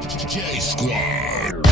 J Squad.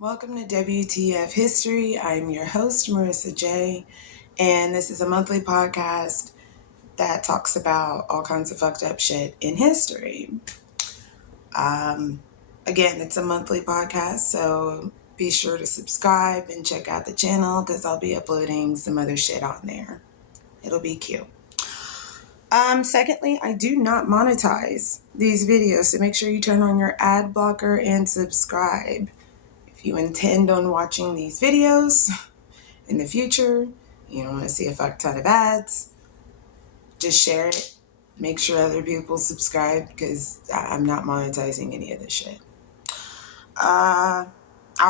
Welcome to WTF History. I'm your host, Marissa J., and this is a monthly podcast that talks about all kinds of fucked up shit in history. Again, it's a monthly podcast, so be sure to subscribe and check out the channel because I'll be uploading some other shit on there. It'll be cute. Secondly, I do not monetize these videos, so make sure you turn on your ad blocker and subscribe. If you intend on watching these videos in the future, you don't want to see a fuck ton of ads, just share it. Make sure other people subscribe because I'm not monetizing any of this shit. I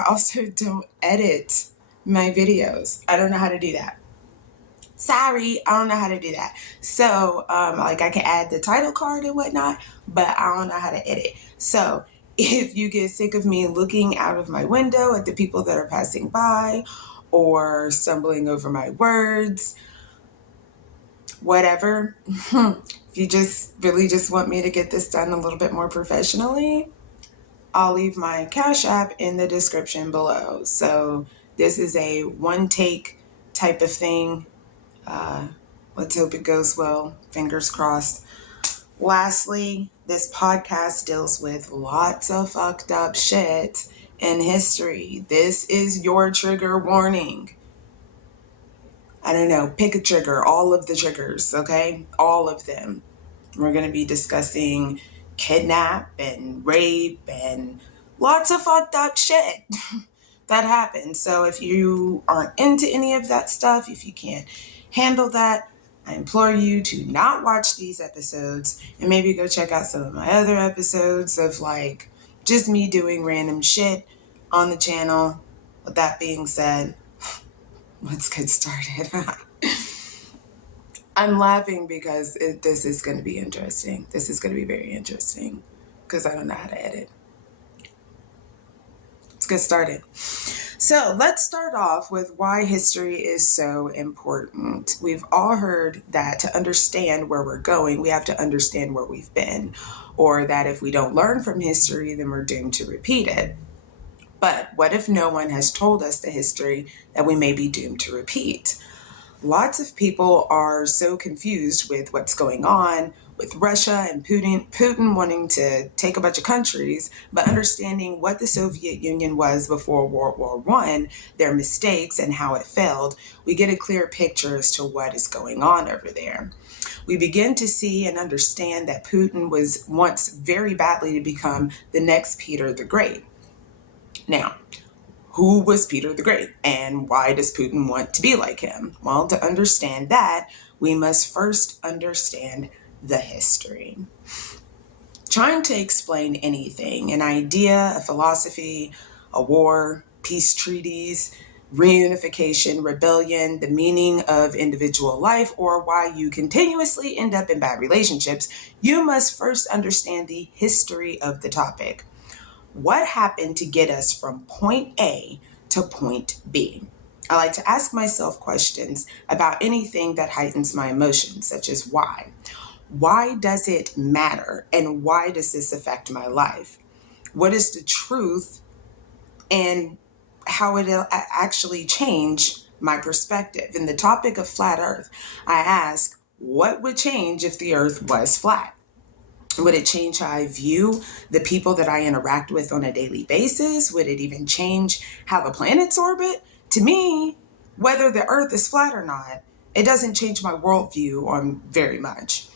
also don't edit my videos. I don't know how to do that. Sorry, I don't know how to do that. So, I can add the title card and whatnot, but I don't know how to edit. So, if you get sick of me looking out of my window at the people that are passing by or stumbling over my words, whatever, if you just really just want me to get this done a little bit more professionally, I'll leave my Cash App in the description below. So this is a one take type of thing. Let's hope it goes well. Fingers crossed. Lastly, this podcast deals with lots of fucked up shit in history. This is your trigger warning. I don't know, pick a trigger, all of the triggers, okay? All of them. We're going to be discussing kidnap and rape and lots of fucked up shit that happens. So if you aren't into any of that stuff, if you can't handle that, I implore you to not watch these episodes and maybe go check out some of my other episodes of just me doing random shit on the channel. With that being said, let's get started. I'm laughing because this is going to be interesting. This is going to be very interesting because I don't know how to edit. Let's get started. So let's start off with why history is so important. We've all heard that to understand where we're going, we have to understand where we've been, or that if we don't learn from history, then we're doomed to repeat it. But what if no one has told us the history that we may be doomed to repeat? Lots of people are so confused with what's going on with Russia and Putin wanting to take a bunch of countries, but understanding what the Soviet Union was before World War I, their mistakes and how it failed, we get a clear picture as to what is going on over there. We begin to see and understand that Putin wants very badly to become the next Peter the Great. Now, who was Peter the Great, and why does Putin want to be like him? Well, to understand that, we must first understand the history. Trying to explain anything, an idea, a philosophy, a war, peace treaties, reunification, rebellion, the meaning of individual life, or why you continuously end up in bad relationships, you must first understand the history of the topic. What happened to get us from point A to point B? I like to ask myself questions about anything that heightens my emotions, such as why. Why does it matter? And why does this affect my life? What is the truth and how it'll actually change my perspective? In the topic of flat earth, I ask, what would change if the earth was flat? Would it change how I view the people that I interact with on a daily basis? Would it even change how the planets orbit? To me, whether the Earth is flat or not, it doesn't change my worldview on very much.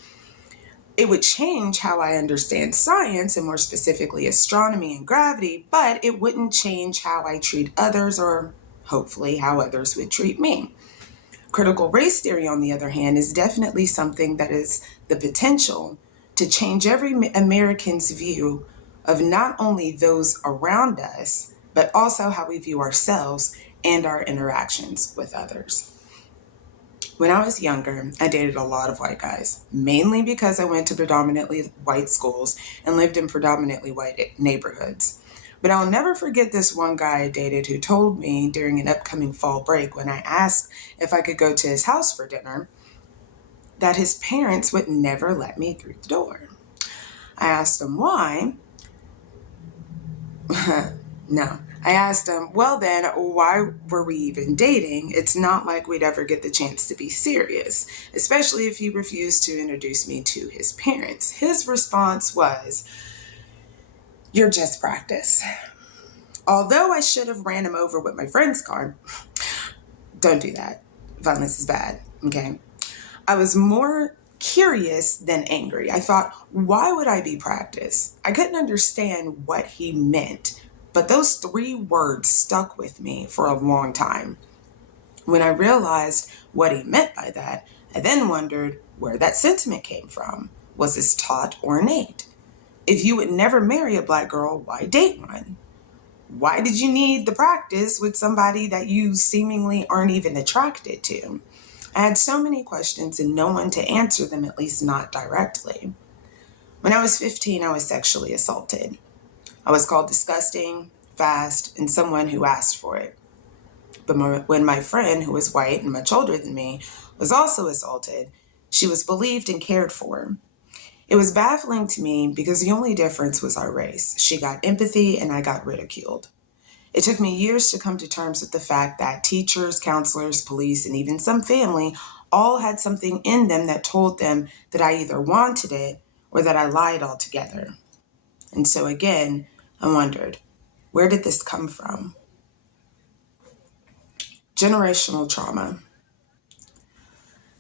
It would change how I understand science, and more specifically astronomy and gravity, but it wouldn't change how I treat others, or hopefully how others would treat me. Critical race theory, on the other hand, is definitely something that is the potential to change every American's view of not only those around us, but also how we view ourselves and our interactions with others. When I was younger, I dated a lot of white guys, mainly because I went to predominantly white schools and lived in predominantly white neighborhoods. But I'll never forget this one guy I dated who told me during an upcoming fall break, when I asked if I could go to his house for dinner, that his parents would never let me through the door. I asked him why. No. I asked him, well then, why were we even dating? It's not like we'd ever get the chance to be serious, especially if he refused to introduce me to his parents. His response was, you're just practice. Although I should have ran him over with my friend's car, don't do that. Violence is bad, okay? I was more curious than angry. I thought, why would I be practice? I couldn't understand what he meant, but those 3 words stuck with me for a long time. When I realized what he meant by that, I then wondered where that sentiment came from. Was this taught or innate? If you would never marry a black girl, why date one? Why did you need the practice with somebody that you seemingly aren't even attracted to? I had so many questions and no one to answer them, at least not directly. When I was 15, I was sexually assaulted. I was called disgusting, fast, and someone who asked for it. But when my friend, who was white and much older than me, was also assaulted, she was believed and cared for. It was baffling to me because the only difference was our race. She got empathy and I got ridiculed. It took me years to come to terms with the fact that teachers, counselors, police, and even some family all had something in them that told them that I either wanted it or that I lied altogether. And so again, I wondered, where did this come from? Generational trauma.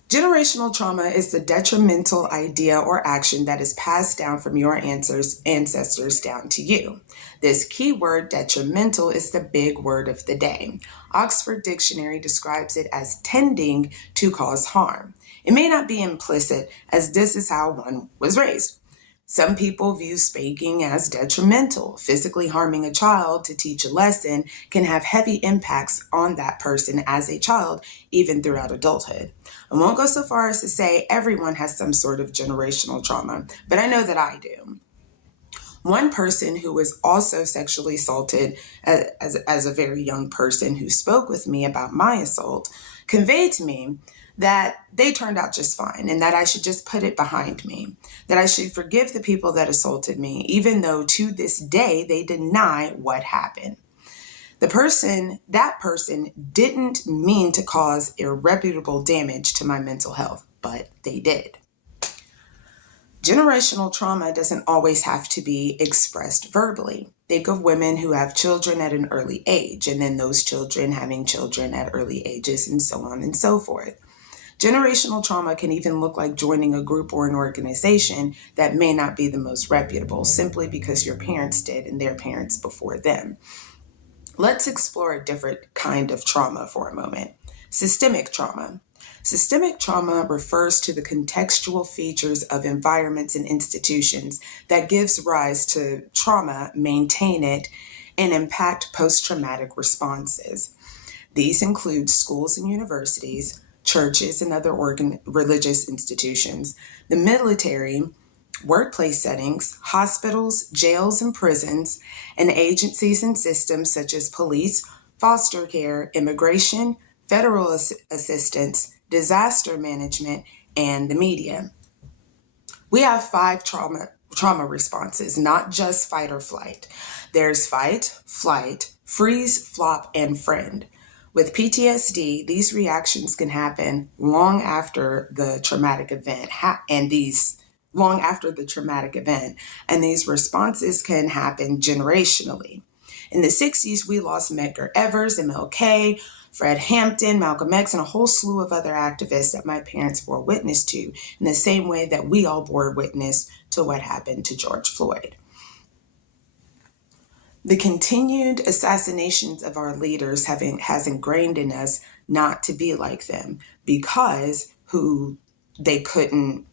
Generational trauma is the detrimental idea or action that is passed down from your ancestors down to you. This keyword, detrimental, is the big word of the day. Oxford Dictionary describes it as tending to cause harm. It may not be implicit, as this is how one was raised. Some people view spanking as detrimental. Physically harming a child to teach a lesson can have heavy impacts on that person as a child, even throughout adulthood. I won't go so far as to say everyone has some sort of generational trauma, but I know that I do. One person who was also sexually assaulted as a very young person who spoke with me about my assault conveyed to me that they turned out just fine and that I should just put it behind me, that I should forgive the people that assaulted me, even though to this day they deny what happened. That person didn't mean to cause irreparable damage to my mental health, but they did. Generational trauma doesn't always have to be expressed verbally. Think of women who have children at an early age, and then those children having children at early ages, and so on and so forth. Generational trauma can even look like joining a group or an organization that may not be the most reputable, simply because your parents did and their parents before them. Let's explore a different kind of trauma for a moment. Systemic trauma. Systemic trauma refers to the contextual features of environments and institutions that gives rise to trauma, maintain it, and impact post-traumatic responses. These include schools and universities, churches and other religious institutions, the military, workplace settings, hospitals, jails and prisons, and agencies and systems such as police, foster care, immigration, federal assistance, disaster management, and the media. We have 5 trauma responses, not just fight or flight. There's fight, flight, freeze, flop, and friend. With PTSD, these reactions can happen long after the traumatic event, and these long after the traumatic event, and these responses can happen generationally. In the 60s, we lost Medgar Evers, MLK, Fred Hampton, Malcolm X, and a whole slew of other activists that my parents bore witness to, in the same way that we all bore witness to what happened to George Floyd. The continued assassinations of our leaders has ingrained in us not to be like them, because who they couldn't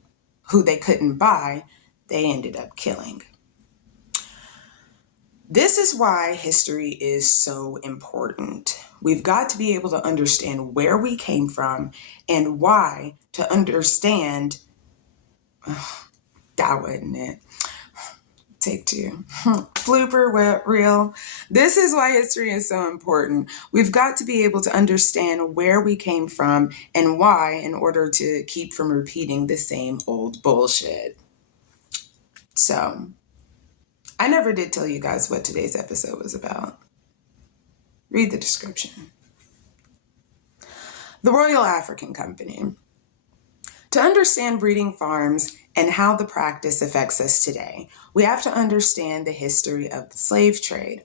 buy, they ended up killing. This is why history is so important. We've got to be able to understand where we came from and why, to understand. That wasn't it. Take two. Blooper reel. This is why history is so important. We've got to be able to understand where we came from and why, in order to keep from repeating the same old bullshit. So, I never did tell you guys what today's episode was about. Read the description. The Royal African Company. To understand breeding farms and how the practice affects us today, we have to understand the history of the slave trade.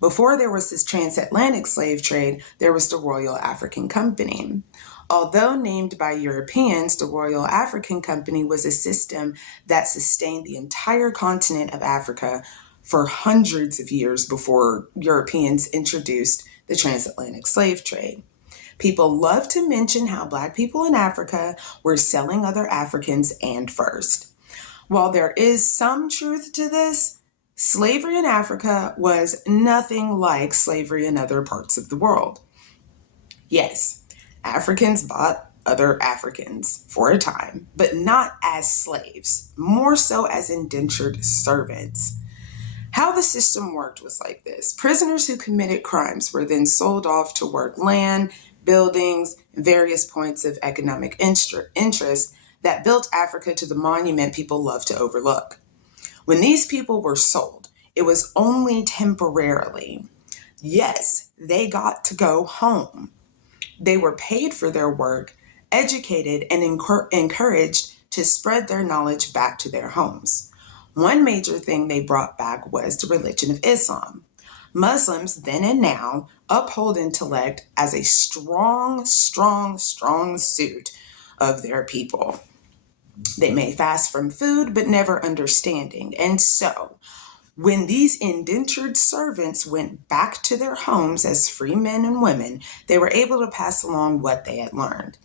Before there was this transatlantic slave trade, there was the Royal African Company. Although named by Europeans, the Royal African Company was a system that sustained the entire continent of Africa for hundreds of years before Europeans introduced the transatlantic slave trade. People love to mention how Black people in Africa were selling other Africans and first. While there is some truth to this, slavery in Africa was nothing like slavery in other parts of the world. Yes, Africans bought other Africans for a time, but not as slaves, more so as indentured servants. How the system worked was like this. Prisoners who committed crimes were then sold off to work land, buildings, and various points of economic interest that built Africa to the monument people love to overlook. When these people were sold, it was only temporarily. Yes, they got to go home. They were paid for their work, educated, and encouraged to spread their knowledge back to their homes. One major thing they brought back was the religion of Islam. Muslims, then and now, uphold intellect as a strong suit of their people. They may fast from food, but never understanding. And so, when these indentured servants went back to their homes as free men and women, they were able to pass along what they had learned.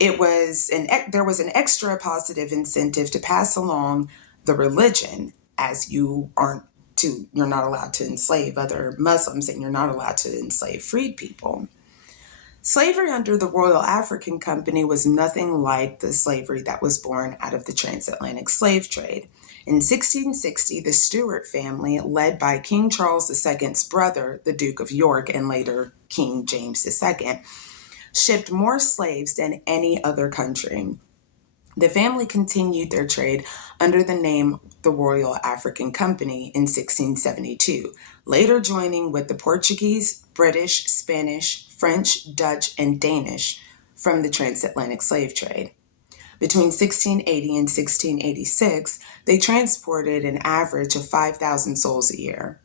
There was an extra positive incentive to pass along the religion, as you're not allowed to enslave other Muslims and you're not allowed to enslave freed people. Slavery under the Royal African Company was nothing like the slavery that was born out of the transatlantic slave trade. In 1660, the Stuart family, led by King Charles II's brother, the Duke of York, and later King James II, shipped more slaves than any other country. The family continued their trade under the name the Royal African Company in 1672, later joining with the Portuguese, British, Spanish, French, Dutch, and Danish from the transatlantic slave trade. Between 1680 and 1686, they transported an average of 5,000 souls a year.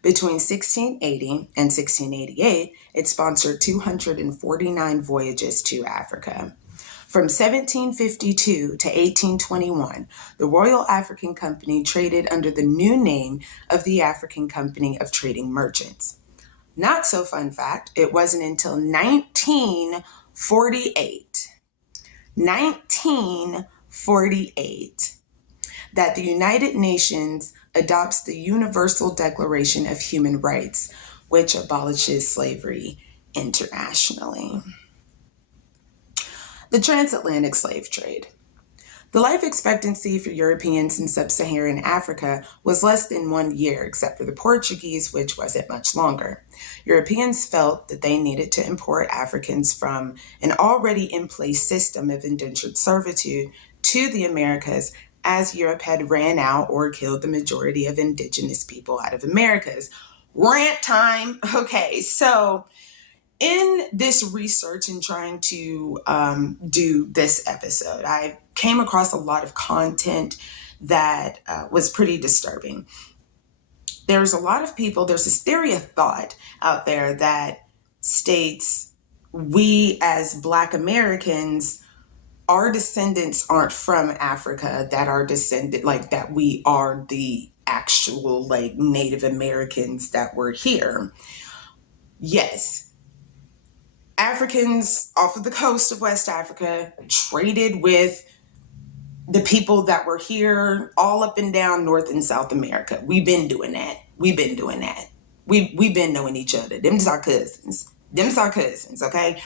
Between 1680 and 1688, it sponsored 249 voyages to Africa. From 1752 to 1821, the Royal African Company traded under the new name of the African Company of Trading Merchants. Not so fun fact, it wasn't until 1948, that the United Nations adopts the Universal Declaration of Human Rights, which abolishes slavery internationally. The transatlantic slave trade. The life expectancy for Europeans in sub-Saharan Africa was less than 1 year, except for the Portuguese, which wasn't much longer. Europeans felt that they needed to import Africans from an already in place system of indentured servitude to the Americas, as Europe had ran out or killed the majority of indigenous people out of Americas. Rant time. Okay, so in this research and trying to do this episode, I came across a lot of content that was pretty disturbing. There's a lot of people, there's this theory of thought out there that states we as Black Americans, our descendants aren't from Africa, that our descendant, like that we are the actual like Native Americans that were here. Yes, Africans off of the coast of West Africa traded with the people that were here all up and down North and South America. We've been doing that. We've been knowing each other. Them's our cousins. Okay?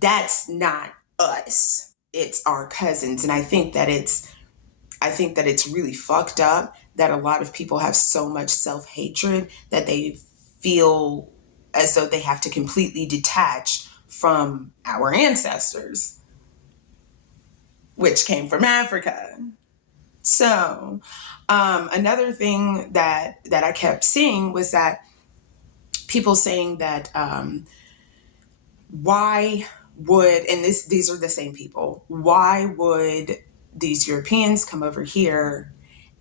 That's not us. It's our cousins. And I think that it's really fucked up that a lot of people have so much self-hatred that they feel as though they have to completely detach from our ancestors, which came from Africa. So another thing that I kept seeing was that people saying that why would, and these are the same people, why would these Europeans come over here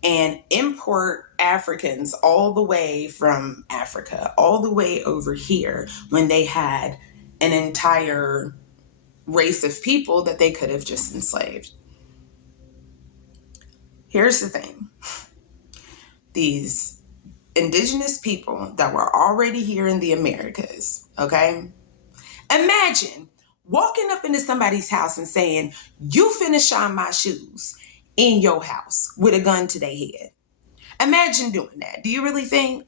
and import Africans all the way from Africa, all the way over here, when they had an entire race of people that they could have just enslaved? Here's the thing. These indigenous people that were already here in the Americas, okay? Imagine walking up into somebody's house and saying, you finna shine my shoes in your house with a gun to their head. Imagine doing that. Do you really think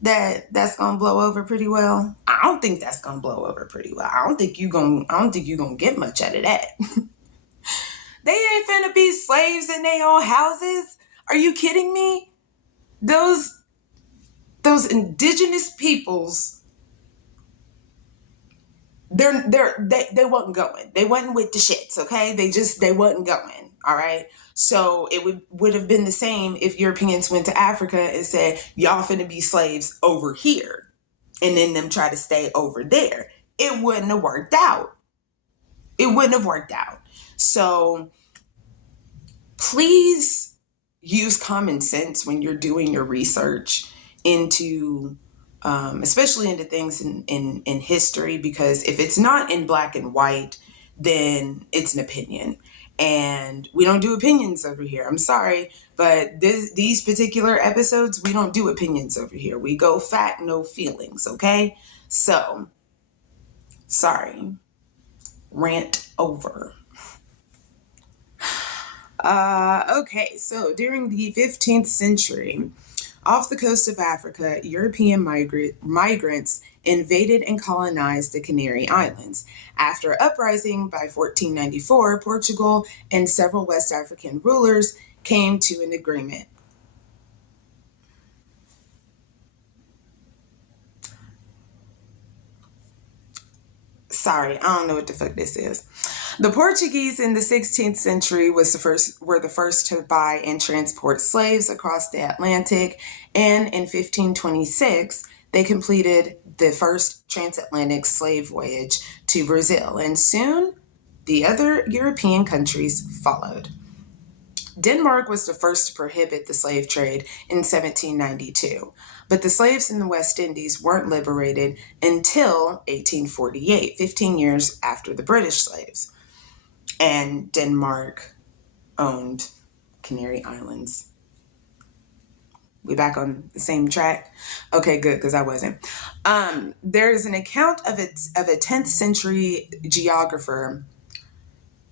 that that's gonna blow over pretty well? I don't think that's gonna blow over pretty well. I don't think you're gonna get much out of that. They ain't finna be slaves in their own houses. Are you kidding me? Those indigenous peoples, they wasn't going. They wasn't with the shits, okay? They wasn't going, all right? So it would have been the same if Europeans went to Africa and said, y'all finna be slaves over here, and then them try to stay over there. It wouldn't have worked out. So please use common sense when you're doing your research into especially into things in history, because if it's not in black and white, then it's an opinion. And we don't do opinions over here. I'm sorry, but these particular episodes, we don't do opinions over here. We go fact, no feelings, okay? So, sorry. Rant over. Okay, so during the 15th century, off the coast of Africa, European migrants invaded and colonized the Canary Islands. After uprising by 1494, Portugal and several West African rulers came to an agreement. Sorry, I don't know what the fuck this is. The Portuguese in the 16th century were the first to buy and transport slaves across the Atlantic, and in 1526 they completed the first transatlantic slave voyage to Brazil, and soon the other European countries followed. Denmark was the first to prohibit the slave trade in 1792, but the slaves in the West Indies weren't liberated until 1848, 15 years after the British slaves. And Denmark owned Canary Islands. We back on the same track? Okay, good, because I wasn't. There's an account of a 10th century geographer,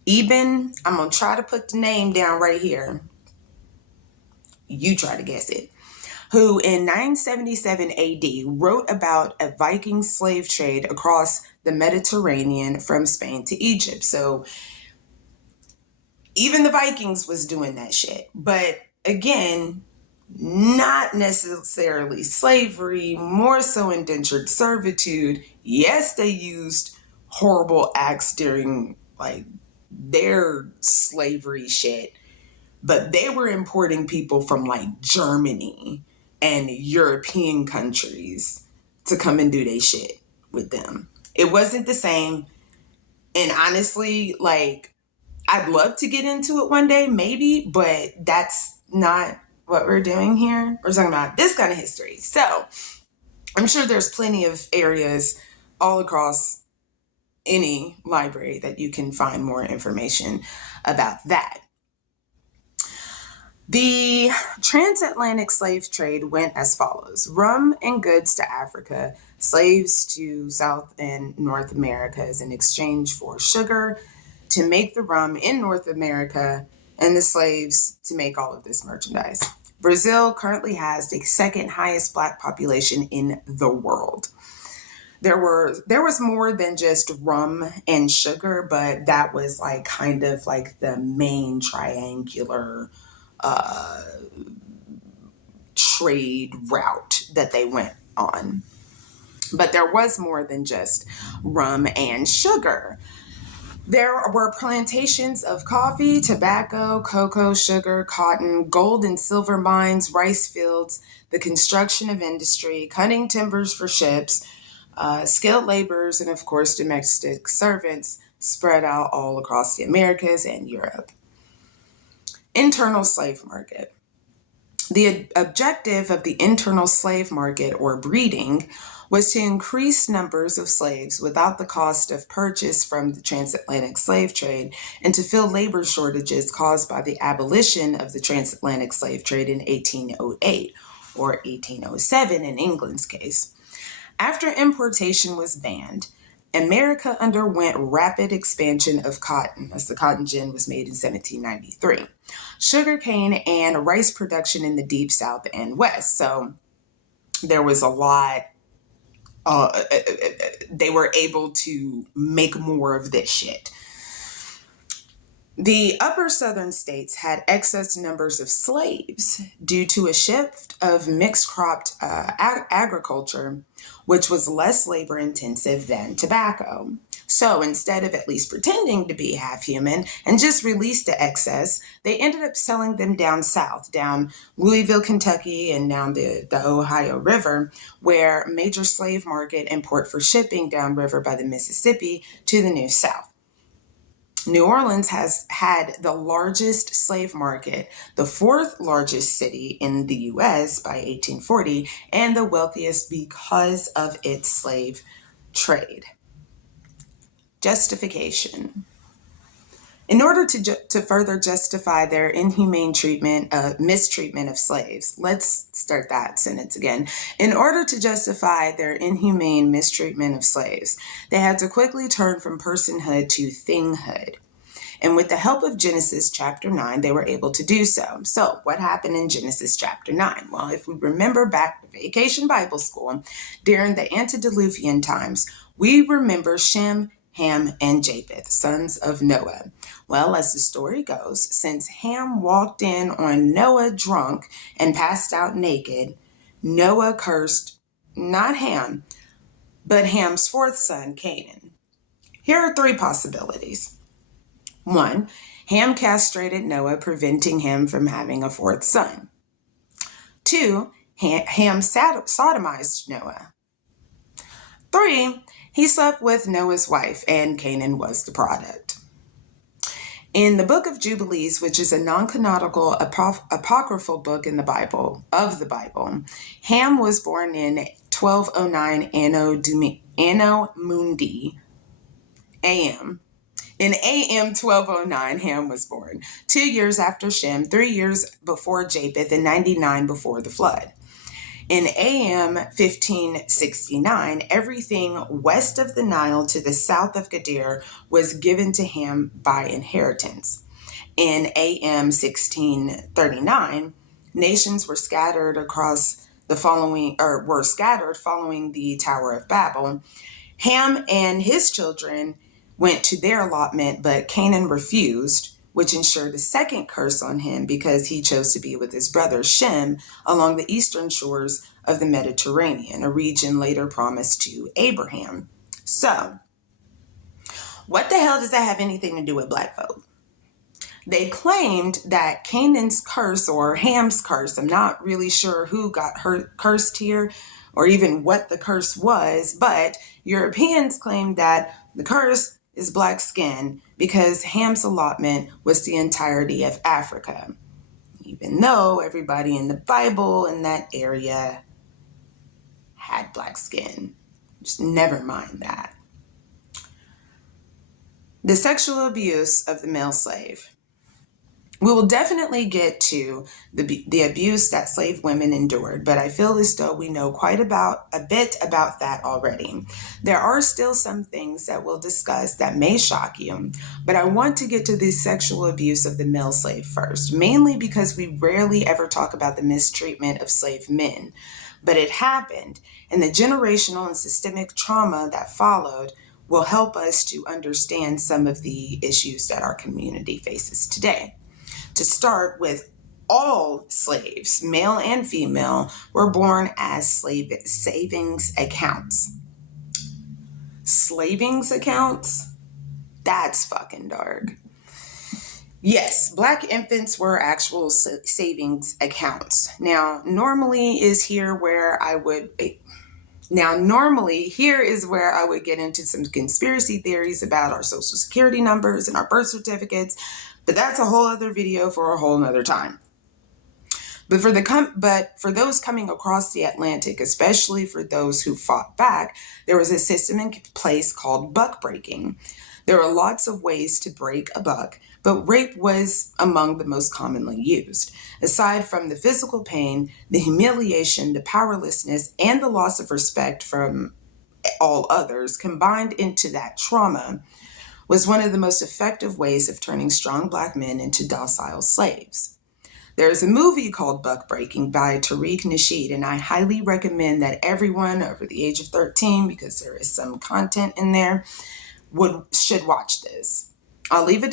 I'm going to try to put the name down right here. You try to guess it. Who in 977 AD wrote about a Viking slave trade across the Mediterranean from Spain to Egypt. So even the Vikings was doing that shit. But again, not necessarily slavery, more so indentured servitude. Yes, they used horrible acts during like their slavery shit, but they were importing people from like Germany and European countries to come and do their shit with them. It wasn't the same. And honestly, like, I'd love to get into it one day, maybe, but that's not what we're doing here. We're talking about this kind of history. So I'm sure there's plenty of areas all across any library that you can find more information about that. The transatlantic slave trade went as follows: rum and goods to Africa, slaves to South and North Americas in exchange for sugar to make the rum in North America, and the slaves to make all of this merchandise. Brazil currently has the second highest Black population in the world. There was more than just rum and sugar, but that was like kind of like the main triangular trade route that they went on. But there was more than just rum and sugar. There were plantations of coffee, tobacco, cocoa, sugar, cotton, gold and silver mines, rice fields, the construction of industry, cutting timbers for ships, skilled laborers, and of course domestic servants spread out all across the Americas and Europe. Internal slave market. The objective of the internal slave market, or breeding, was to increase numbers of slaves without the cost of purchase from the transatlantic slave trade, and to fill labor shortages caused by the abolition of the transatlantic slave trade in 1808, or 1807 in England's case. After importation was banned, America underwent rapid expansion of cotton, as the cotton gin was made in 1793, sugarcane, and rice production in the deep South and West. So there was a lot. They were able to make more of this shit. The upper southern states had excess numbers of slaves due to a shift of mixed cropped agriculture, which was less labor intensive than tobacco. So instead of at least pretending to be half human and just release the excess, they ended up selling them down south, down Louisville, Kentucky, and down the Ohio River, where major slave market and port for shipping downriver by the Mississippi to the New South. New Orleans has had the largest slave market, the fourth largest city in the U.S. by 1840, and the wealthiest because of its slave trade. Justification. In order to further justify their inhumane mistreatment of slaves, let's start that sentence again. In order to justify their inhumane mistreatment of slaves, they had to quickly turn from personhood to thinghood. And with the help of Genesis chapter 9, they were able to do so. So what happened in Genesis chapter 9? Well, if we remember back to Vacation Bible School, during the antediluvian times, we remember Shem, Ham, and Japheth, sons of Noah. Well, as the story goes, since Ham walked in on Noah drunk and passed out naked, Noah cursed not Ham, but Ham's fourth son, Canaan. Here are three possibilities. 1. Ham castrated Noah, preventing him from having a fourth son. 2. Ham sodomized Noah. 3. He slept with Noah's wife, and Canaan was the product. In the book of Jubilees, which is a non-canonical apocryphal book in the Bible, Ham was born in 1209 Anno Mundi, AM. In AM 1209, Ham was born, 2 years after Shem, 3 years before Japheth, and 99 before the flood. In AM 1569, everything west of the Nile to the south of Gadir was given to Ham by inheritance. In AM 1639, nations were scattered following the Tower of Babel. Ham and his children went to their allotment, but Canaan refused, which ensured a second curse on him because he chose to be with his brother Shem along the eastern shores of the Mediterranean, a region later promised to Abraham. So, what the hell does that have anything to do with black folk? They claimed that Canaan's curse, or Ham's curse, I'm not really sure who got cursed here or even what the curse was, but Europeans claimed that the curse is black skin because Ham's allotment was the entirety of Africa, even though everybody in the Bible in that area had black skin. Just never mind that. The sexual abuse of the male slave. We will definitely get to the abuse that slave women endured, but I feel as though we know a bit about that already. There are still some things that we'll discuss that may shock you, but I want to get to the sexual abuse of the male slave first, mainly because we rarely ever talk about the mistreatment of slave men. But it happened, and the generational and systemic trauma that followed will help us to understand some of the issues that our community faces today. To start with, all slaves, male and female, were born as savings accounts. Slavings accounts? That's fucking dark. Yes, black infants were actual savings accounts. Normally here is where I would get into some conspiracy theories about our social security numbers and our birth certificates, but that's a whole other video for a whole nother time. But for those coming across the Atlantic, especially for those who fought back, there was a system in place called buck breaking. There are lots of ways to break a buck, but rape was among the most commonly used. Aside from the physical pain, the humiliation, the powerlessness, and the loss of respect from all others combined into that trauma was one of the most effective ways of turning strong black men into docile slaves. There's a movie called Buck Breaking by Tariq Nasheed, and I highly recommend that everyone over the age of 13, because there is some content in there, should watch this. I'll leave a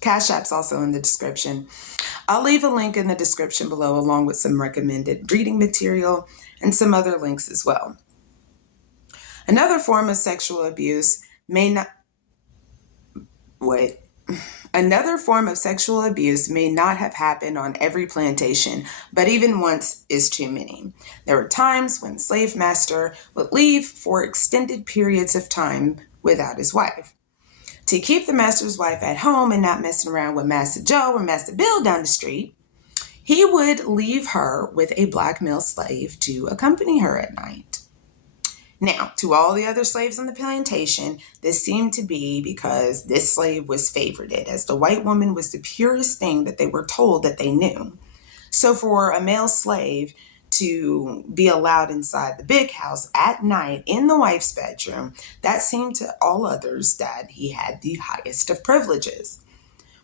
Cash App's also in the description. I'll leave a link in the description below along with some recommended reading material and some other links as well. Another form of sexual abuse may not have happened on every plantation, but even once is too many. There were times when the slave master would leave for extended periods of time without his wife. To keep the master's wife at home and not messing around with Master Joe or Master Bill down the street, he would leave her with a black male slave to accompany her at night. Now, to all the other slaves on the plantation, this seemed to be because this slave was favorited, as the white woman was the purest thing that they were told that they knew. So for a male slave to be allowed inside the big house at night in the wife's bedroom, that seemed to all others that he had the highest of privileges.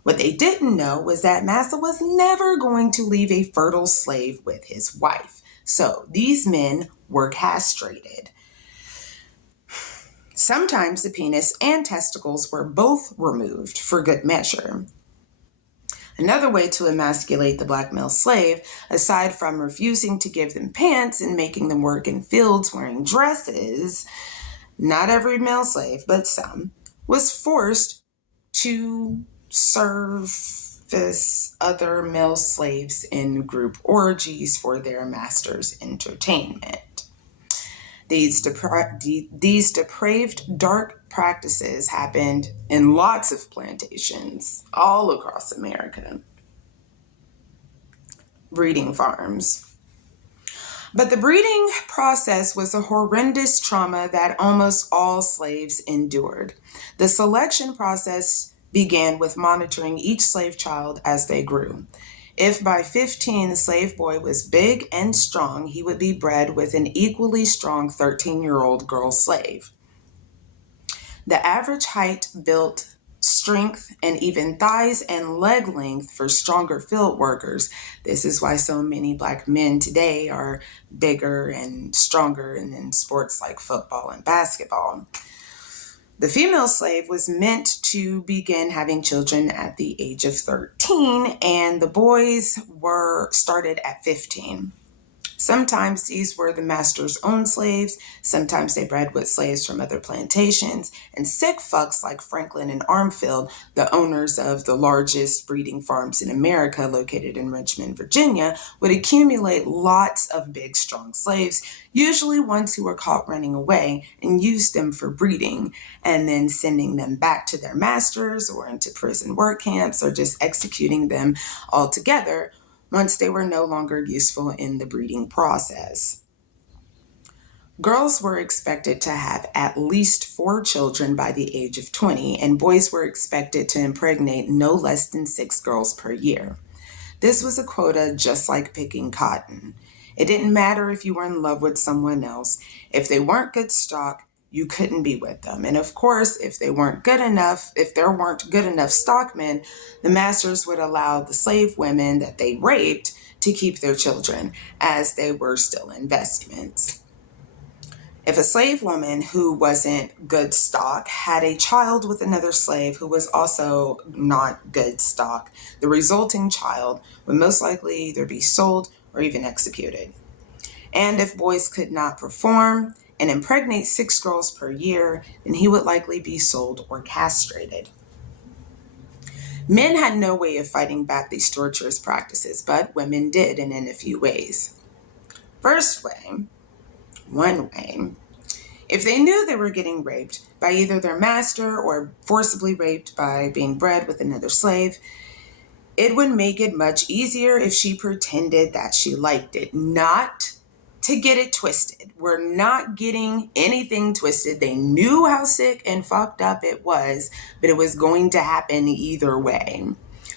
What they didn't know was that Massa was never going to leave a fertile slave with his wife. So these men were castrated. Sometimes the penis and testicles were both removed for good measure. Another way to emasculate the black male slave, aside from refusing to give them pants and making them work in fields wearing dresses, not every male slave, but some, was forced to service other male slaves in group orgies for their master's entertainment. These depraved, dark practices happened in lots of plantations all across America. Breeding farms. But the breeding process was a horrendous trauma that almost all slaves endured. The selection process began with monitoring each slave child as they grew. If by 15 the slave boy was big and strong, he would be bred with an equally strong 13-year-old girl slave. The average height, build, strength, and even thighs and leg length for stronger field workers. This is why so many black men today are bigger and stronger in sports like football and basketball. The female slave was meant to begin having children at the age of 13, and the boys were started at 15. Sometimes these were the master's own slaves, sometimes they bred with slaves from other plantations, and sick fucks like Franklin and Armfield, the owners of the largest breeding farms in America located in Richmond, Virginia, would accumulate lots of big, strong slaves, usually ones who were caught running away, and use them for breeding, and then sending them back to their masters or into prison work camps or just executing them altogether once they were no longer useful in the breeding process. Girls were expected to have at least 4 children by the age of 20, and boys were expected to impregnate no less than 6 girls per year. This was a quota just like picking cotton. It didn't matter if you were in love with someone else. If they weren't good stock, you couldn't be with them. And of course, if there weren't good enough stockmen, the masters would allow the slave women that they raped to keep their children, as they were still investments. If a slave woman who wasn't good stock had a child with another slave who was also not good stock, the resulting child would most likely either be sold or even executed. And if boys could not perform and impregnate 6 girls per year, then he would likely be sold or castrated. Men had no way of fighting back these torturous practices, but women did, and in a few ways. One way, if they knew they were getting raped by either their master or forcibly raped by being bred with another slave, it would make it much easier if she pretended that she liked it. Not to get it twisted. We're not getting anything twisted. They knew how sick and fucked up it was, but it was going to happen either way.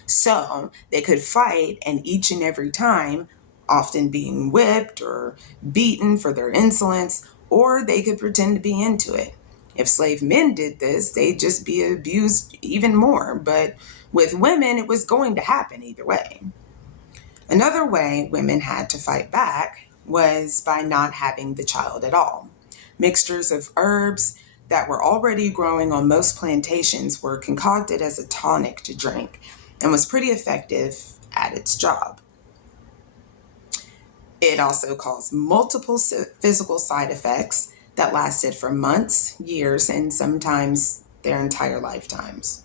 So they could fight, and each and every time, often being whipped or beaten for their insolence, or they could pretend to be into it. If slave men did this, they'd just be abused even more. But with women, it was going to happen either way. Another way women had to fight back was by not having the child at all. Mixtures of herbs that were already growing on most plantations were concocted as a tonic to drink and was pretty effective at its job. It also caused multiple physical side effects that lasted for months, years, and sometimes their entire lifetimes.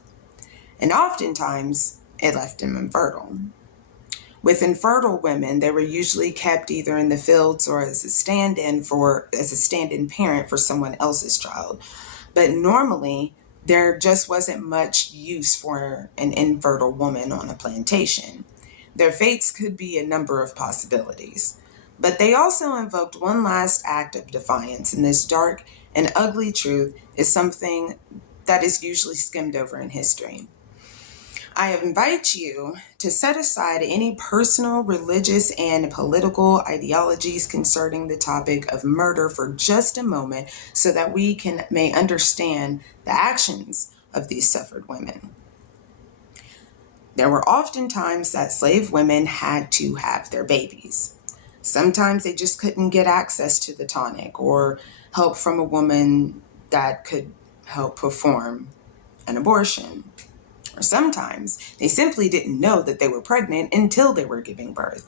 And oftentimes, it left them infertile. With infertile women, they were usually kept either in the fields or as a stand-in parent for someone else's child. But normally, there just wasn't much use for an infertile woman on a plantation. Their fates could be a number of possibilities. But they also invoked one last act of defiance, and this dark and ugly truth is something that is usually skimmed over in history. I invite you to set aside any personal, religious, and political ideologies concerning the topic of murder for just a moment so that we may understand the actions of these suffered women. There were often times that slave women had to have their babies. Sometimes they just couldn't get access to the tonic or help from a woman that could help perform an abortion. Or sometimes they simply didn't know that they were pregnant until they were giving birth.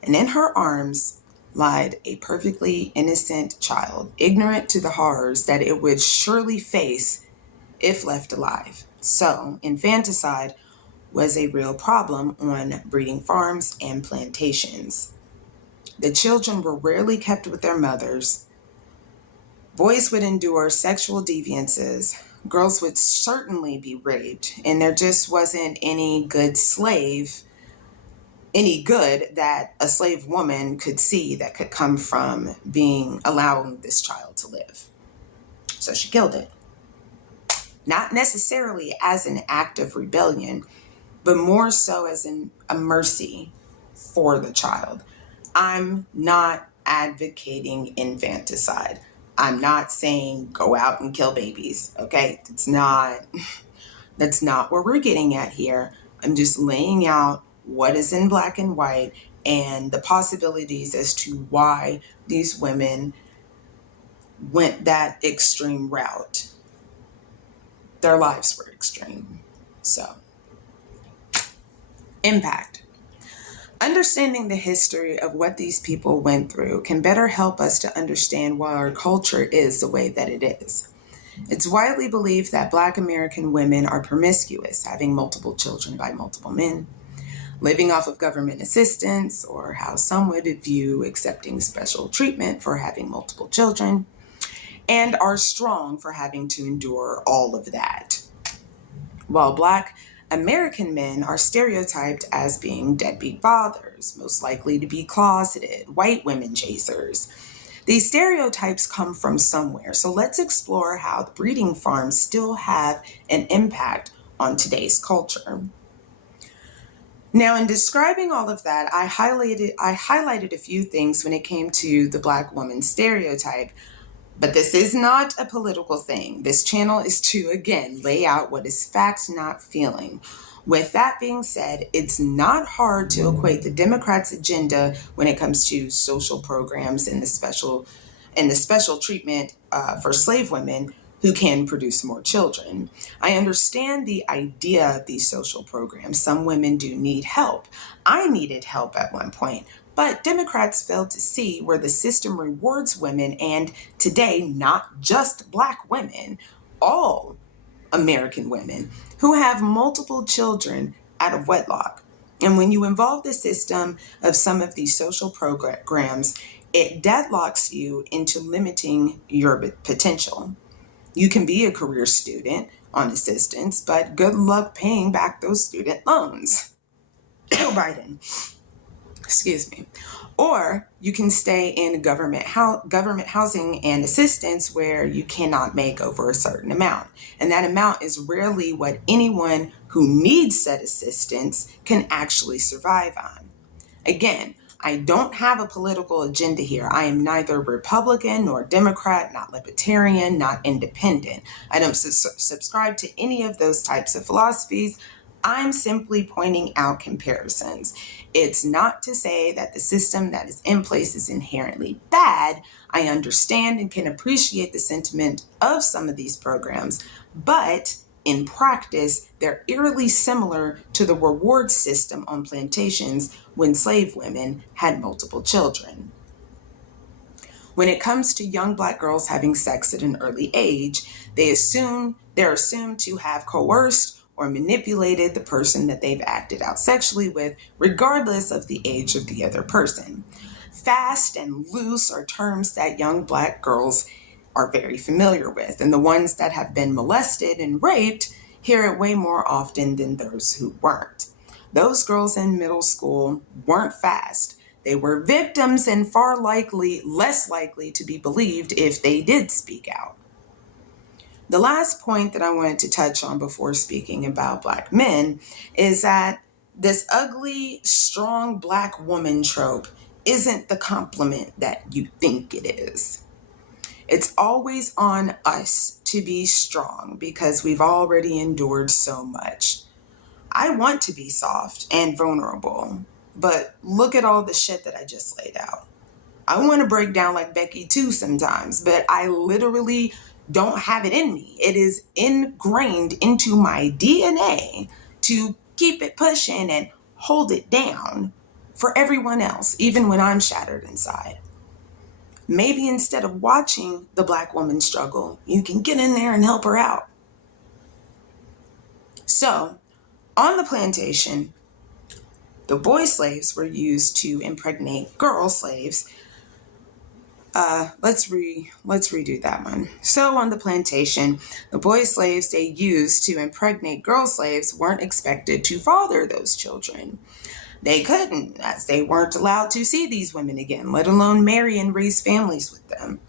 And in her arms lied a perfectly innocent child, ignorant to the horrors that it would surely face if left alive. So, infanticide was a real problem on breeding farms and plantations. The children were rarely kept with their mothers. Boys would endure sexual deviances. Girls would certainly be raped, and there just wasn't any good that a slave woman could see that could come from allowing this child to live. So she killed it. Not necessarily as an act of rebellion, but more so as a mercy for the child. I'm not advocating infanticide. I'm not saying go out and kill babies, okay? That's not what we're getting at here. I'm just laying out what is in black and white and the possibilities as to why these women went that extreme route. Their lives were extreme. So, impact. Understanding the history of what these people went through can better help us to understand why our culture is the way that it is. It's widely believed that Black American women are promiscuous, having multiple children by multiple men, living off of government assistance, or how some would view accepting special treatment for having multiple children, and are strong for having to endure all of that. While Black American men are stereotyped as being deadbeat fathers, most likely to be closeted, white women chasers. These stereotypes come from somewhere, so let's explore how the breeding farms still have an impact on today's culture. Now, in describing all of that, I highlighted a few things when it came to the Black woman stereotype. But this is not a political thing. This channel is to, again, lay out what is fact, not feeling. With that being said, it's not hard to equate the Democrats' agenda when it comes to social programs and the special treatment for slave women who can produce more children. I understand the idea of these social programs. Some women do need help. I needed help at one point. But Democrats failed to see where the system rewards women, and today, not just Black women, all American women who have multiple children out of wedlock. And when you involve the system of some of these social programs, it deadlocks you into limiting your potential. You can be a career student on assistance, but good luck paying back those student loans. Joe Biden. Excuse me. Or you can stay in government housing and assistance where you cannot make over a certain amount. And that amount is rarely what anyone who needs said assistance can actually survive on. Again, I don't have a political agenda here. I am neither Republican nor Democrat, not Libertarian, not independent. I don't subscribe to any of those types of philosophies. I'm simply pointing out comparisons. It's not to say that the system that is in place is inherently bad. I understand and can appreciate the sentiment of some of these programs, but in practice, they're eerily similar to the reward system on plantations when slave women had multiple children. When it comes to young Black girls having sex at an early age, they're assumed to have coerced or manipulated the person that they've acted out sexually with, regardless of the age of the other person. Fast and loose are terms that young Black girls are very familiar with, and the ones that have been molested and raped hear it way more often than those who weren't. Those girls in middle school weren't fast. They were victims and less likely to be believed if they did speak out. The last point that I wanted to touch on before speaking about Black men is that this ugly, strong Black woman trope isn't the compliment that you think it is. It's always on us to be strong because we've already endured so much. I want to be soft and vulnerable, but look at all the shit that I just laid out. I want to break down like Becky too sometimes, but I literally don't have it in me. It is ingrained into my DNA to keep it pushing and hold it down for everyone else, even when I'm shattered inside. Maybe instead of watching the Black woman struggle, you can get in there and help her out. So, on the plantation, the boy slaves were used to impregnate girl slaves. Let's redo that one. So on the plantation, the boy slaves they used to impregnate girl slaves weren't expected to father those children. They couldn't, as they weren't allowed to see these women again, let alone marry and raise families with them.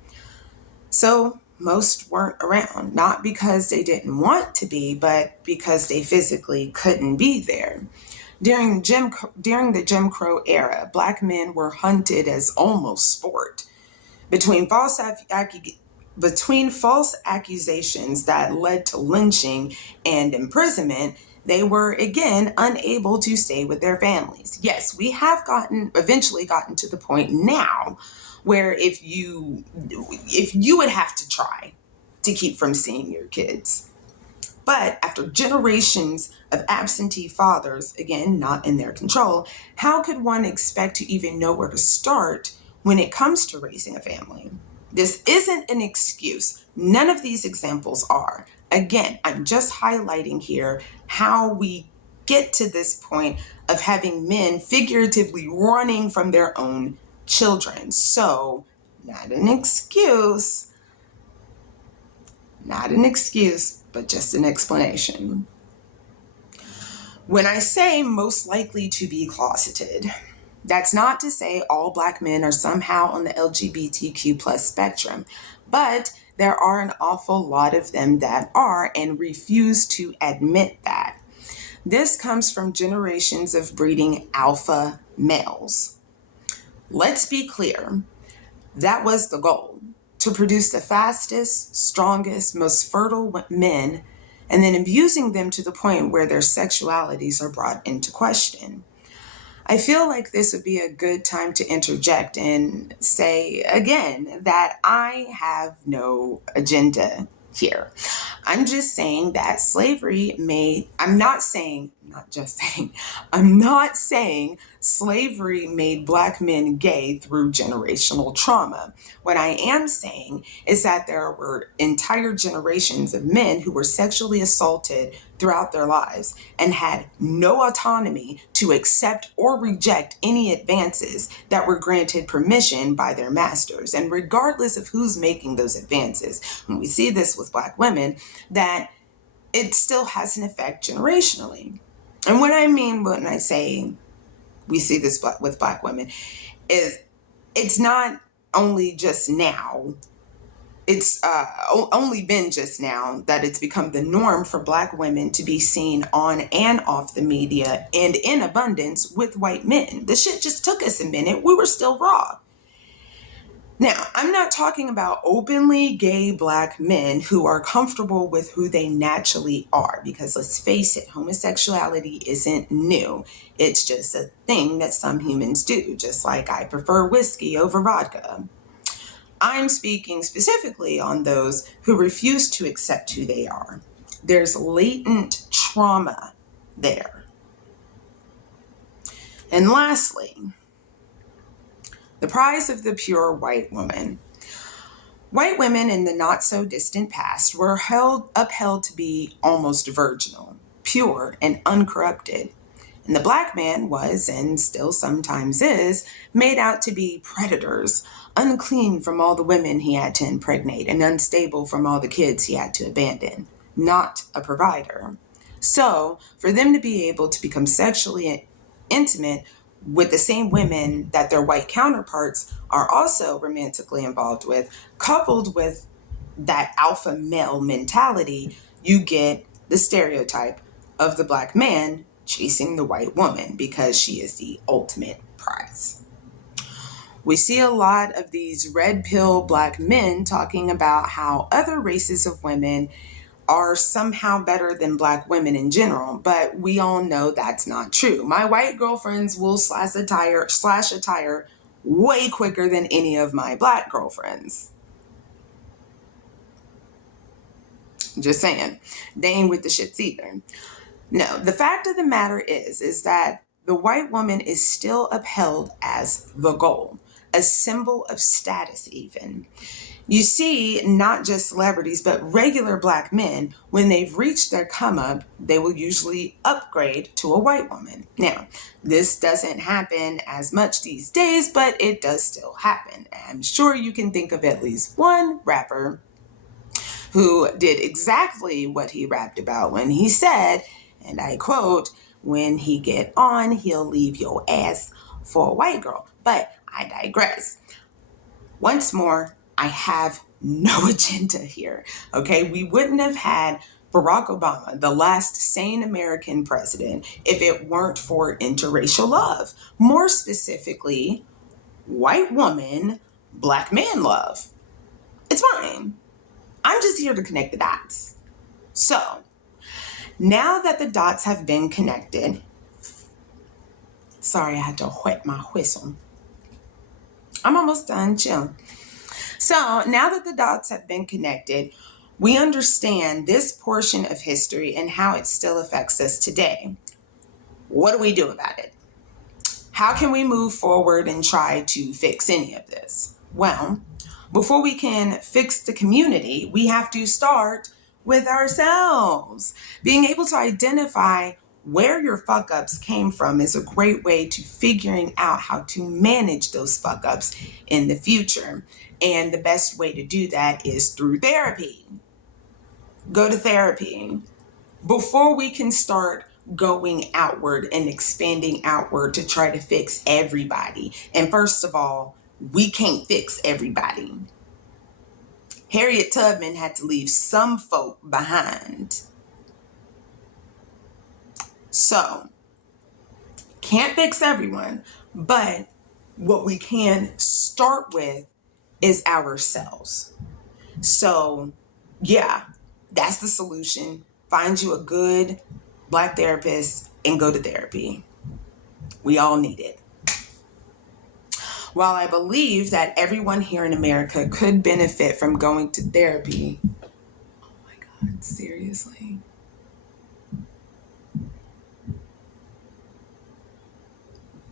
So most weren't around, not because they didn't want to be, but because they physically couldn't be there. During the Jim Crow era, Black men were hunted as almost sport. Between false accusations that led to lynching and imprisonment, they were again unable to stay with their families. Yes, we have eventually gotten to the point now where if you would have to try to keep from seeing your kids, But after generations of absentee fathers, again, not in their control, how could one expect to even know where to start when it comes to raising a family? This isn't an excuse. None of these examples are. Again, I'm just highlighting here how we get to this point of having men figuratively running from their own children. So, not an excuse, but just an explanation. When I say most likely to be closeted, that's not to say all Black men are somehow on the LGBTQ plus spectrum, but there are an awful lot of them that are and refuse to admit that. This comes from generations of breeding alpha males. Let's be clear, that was the goal, to produce the fastest, strongest, most fertile men, and then abusing them to the point where their sexualities are brought into question. I feel like this would be a good time to interject and say again that I have no agenda here. I'm just saying that slavery I'm not saying slavery made Black men gay through generational trauma. What I am saying is that there were entire generations of men who were sexually assaulted throughout their lives and had no autonomy to accept or reject any advances that were granted permission by their masters. And regardless of who's making those advances, when we see this with Black women, that it still has an effect generationally. And what I mean when I say we see this with Black women is it's not only just now, it's only been just now that it's become the norm for Black women to be seen on and off the media and in abundance with white men. The shit just took us a minute. We were still raw. Now, I'm not talking about openly gay Black men who are comfortable with who they naturally are, because let's face it, homosexuality isn't new. It's just a thing that some humans do, just like I prefer whiskey over vodka. I'm speaking specifically on those who refuse to accept who they are. There's latent trauma there. And lastly, the prize of the pure white woman. White women in the not so distant past were upheld to be almost virginal, pure, and uncorrupted. And the Black man was, and still sometimes is, made out to be predators, unclean from all the women he had to impregnate, and unstable from all the kids he had to abandon, not a provider. So, for them to be able to become sexually intimate with the same women that their white counterparts are also romantically involved with, coupled with that alpha male mentality, you get the stereotype of the Black man chasing the white woman because she is the ultimate prize. We see a lot of these red pill Black men talking about how other races of women are somehow better than Black women in general, but we all know that's not true. My white girlfriends will slash a tire way quicker than any of my Black girlfriends. Just saying. They ain't with the shits either. No, the fact of the matter is that the white woman is still upheld as the goal, a symbol of status even. You see, not just celebrities, but regular Black men, when they've reached their come up, they will usually upgrade to a white woman. Now, this doesn't happen as much these days, but it does still happen. I'm sure you can think of at least one rapper who did exactly what he rapped about when he said, and I quote, "When he get on, he'll leave your ass for a white girl." But I digress. Once more, I have no agenda here, okay? We wouldn't have had Barack Obama, the last sane American president, if it weren't for interracial love. More specifically, white woman, Black man love. It's fine. I'm just here to connect the dots. So, now that the dots have been connected, sorry, I had to wet my whistle. I'm almost done, chill. So now that the dots have been connected, We understand this portion of history and how it still affects us today. What do we do about it? How can we move forward and try to fix any of this? Well, before we can fix the community, we have to start with ourselves. Being able to identify where your fuck ups came from is a great way to figuring out how to manage those fuck ups in the future. And the best way to do that is through therapy. Go to therapy. Before we can start going outward and expanding outward to try to fix everybody. And first of all, we can't fix everybody. Harriet Tubman had to leave some folk behind. So, can't fix everyone, but what we can start with is ourselves. So, yeah, that's the solution. Find you a good Black therapist and go to therapy. We all need it. While I believe that everyone here in America could benefit from going to therapy, oh my God, seriously?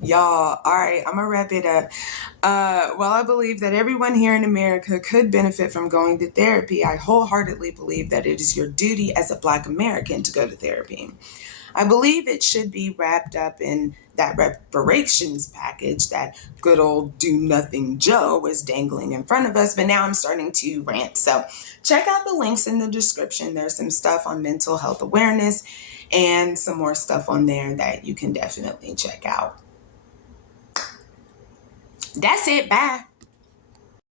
Y'all, all right, I'm gonna wrap it up. While I believe that everyone here in America could benefit from going to therapy, I wholeheartedly believe that it is your duty as a Black American to go to therapy. I believe it should be wrapped up in that reparations package that good old do nothing Joe was dangling in front of us. But now I'm starting to rant. So check out the links in the description. There's some stuff on mental health awareness and some more stuff on there that you can definitely check out. That's it. Bye.